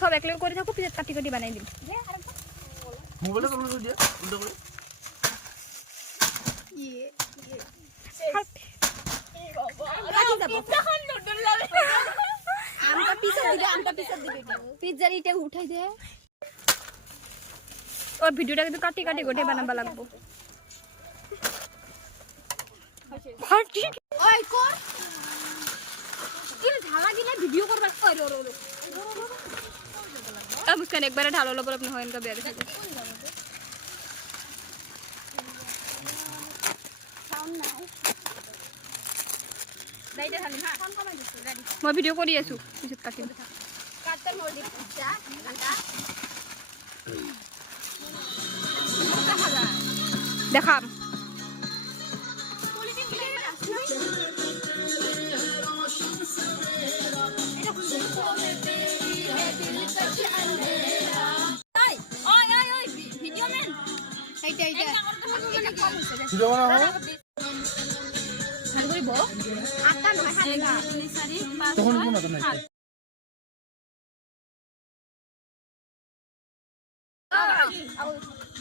সব একলে করে থাকো পিছত কাটি কাটি বানাই দিম মোবাইলে কল করে দিয়া উল্টো করে পিজ্জার ইটা উঠাই দে ও ভিডিওটা কিন্তু কাটি কাটি গোটে বানাবা লাগবো ওই কর কিল ঢালা দিলে ভিডিও করবা কই রো রো রো अब उसका एक बार ढालो लो पर अपने होइन का बेर साउंड ना लाइट खाली हां कौन कमाई दिस रेडी मैं वीडियो करी आसु पिছত काटि काटतर मोर दे पिज्जा काटा देखाम ভিডিও বানাও ভাল করিব আটা নহয় হাত না তখন কোন না নাই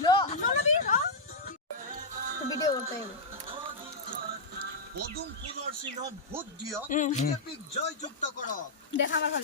লো নলবি তো ভিডিও করতে হবে পদুম ফুলৰ চিহ্নত ভোট দিয়ক বিজেপিক জয়যুক্ত কৰক দেখা আমাৰ ভাল